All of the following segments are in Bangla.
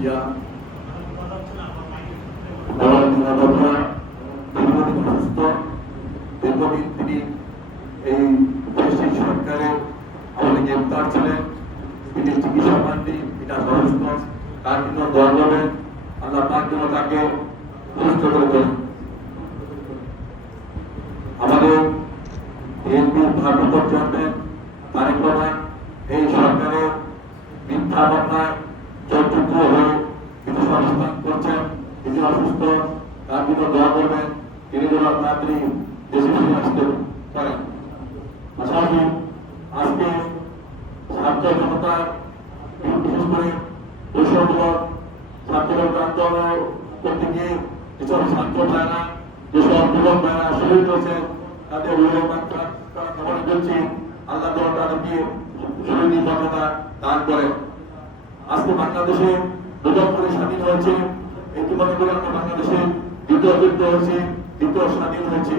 জিয়া দীর্ঘদিন অসুস্থ, দীর্ঘদিন তিনি এই দেশের সরকারের আমাদের গ্রেপ্তার ছিলেন, তিনি চিকিৎসা পাননি, তিনি অসুস্থ, তার জন্য দোয়া করবেন, আল্লাহ পাক যেন তাকে সুস্থ করে দেন। আমাদের বিএনপির ভারপ্রাপ্ত চেয়ারম্যান তারেক রহমান এই সরকারের মিথ্যা মামলায় চৌচুক্য হয়ে কিছু সংস্থান করছেন, তিনি অসুস্থ, তার জন্য দোয়া করবেন, তিনি যেন তাড়াতাড়ি দেশে ফিরে আসতে পারেন। পাশাপাশি আজকে ছাত্র জনতার বিশেষ করে বৈষম্যমূলক ছাত্রদের আন্দোলন করতে গিয়ে যেসব ছাত্র ভাইরা, যেসব যুবক ভাইরা শহীদ হয়েছে, তাদের কামনা করছি আল্লাহ তাদেরকে শহীদ মর্যাদা দান করেন। আজকে বাংলাদেশে দুদক করে স্বাধীন হয়েছে, এটি মনে করে আমরা বাংলাদেশে দ্বিতীয় যুদ্ধ হয়েছে, দ্বিতীয় স্বাধীন হয়েছে।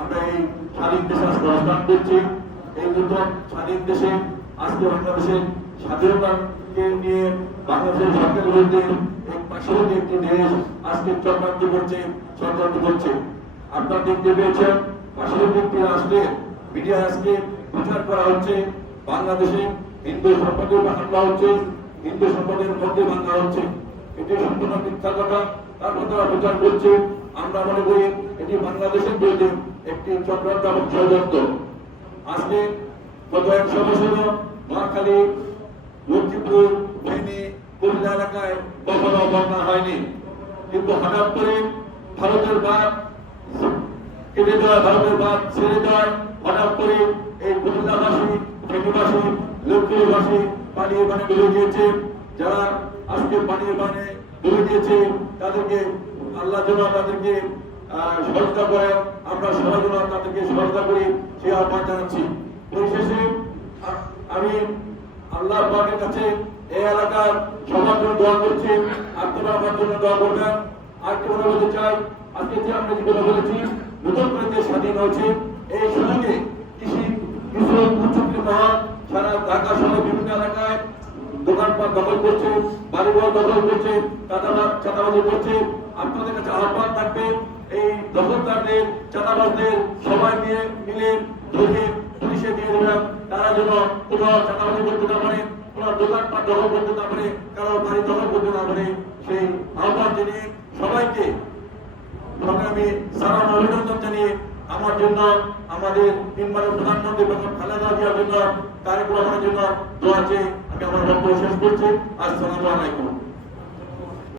আমরা এই স্বাধীন দেশে আজকে অবস্থান করছি। এই দুদক স্বাধীন দেশে আজকে বাংলাদেশের স্বাধীনতাকে নিয়ে বাংলাদেশের সরকারের বিরুদ্ধে এক পার্শ্ববর্তী একটি দেশ আজকে চক্রান্ত করছে, ষড়যন্ত্র করছে। আপনারা দেখতে পেয়েছেন পার্শ্ববর্তী একটি রাষ্ট্রে মিডিয়া আজকে প্রচার করা হচ্ছে বাংলাদেশে হিন্দু সম্পদের হামলা হচ্ছে, হিন্দু সম্পদের মধ্যে ভাঙা হচ্ছে। এটি সম্পূর্ণ মিথ্যা কথা, তার কথা প্রচার করছে। আমরা মনে করি এটি বাংলাদেশের বিরুদ্ধে একটি চক্রান্ত এবং ষড়যন্ত্র। আজকে গত 100 বছর নোয়াখালী, লক্ষ্মীপুর, ফেনী, কুমিল্লা এলাকায় কখনো বন্যা হয়নি, কিন্তু হঠাৎ করে ভারতের বাঁধ কেটে দেওয়া, ভারতের বাঁধ ছেড়ে দেওয়ায় হঠাৎ করে এই কুমিল্লাবাসী, ফেনীবাসী, লক্ষ্মীপুরবাসী পানির বানে ডুবে গিয়েছে। যারা আজকে পানির বানে ডুবে গিয়েছে তাদেরকে আল্লাহ যেন তাদেরকে সহযোগিতা করেন, আমরা সবাই যেন তাদেরকে সহযোগিতা করি সেই আহ্বান জানাচ্ছি। পরিশেষে আমি আল্লাহ পাকের কাছে এই এলাকার সবার জন্য দোয়া করছি, আপনারা আমার জন্য দোয়া করবেন। আর কি বলতে চাই, আজকে যে আমরা যে কথা বলেছি নতুন করে যে স্বাধীন হয়েছে, এই সুযোগে কৃষি কিছু উচ্চকৃত মহল সারা ঢাকা সহ বিভিন্ন এলাকায় দোকানপাট দখল করছে, বাড়িঘর দখল করছে, চাঁদাবাজি করছে। আপনাদের কাছে আহ্বান থাকবে এই দখলদারদের, চাঁদাবাজদের সবাই মিলে ধরে পুলিশে দিয়ে দেবেন, তারা যেন কোথাও চাঁদাবাজি করতে না পারে, কোনো দোকানপাট দখল করতে না পারে, কারো বাড়ি দখল করতে না পারে। সেই আহ্বান জানিয়ে সবাইকে আমি সালাম অভিনন্দন জানিয়ে আমার জন্য, আমাদের 3 বারের প্রধানমন্ত্রী বেগম খালেদা জিয়ার জন্য, তারেক রহমানের জন্য দোয়া চেয়ে আমি আমার বক্তব্য শেষ করছি। আসসালামু আলাইকুম।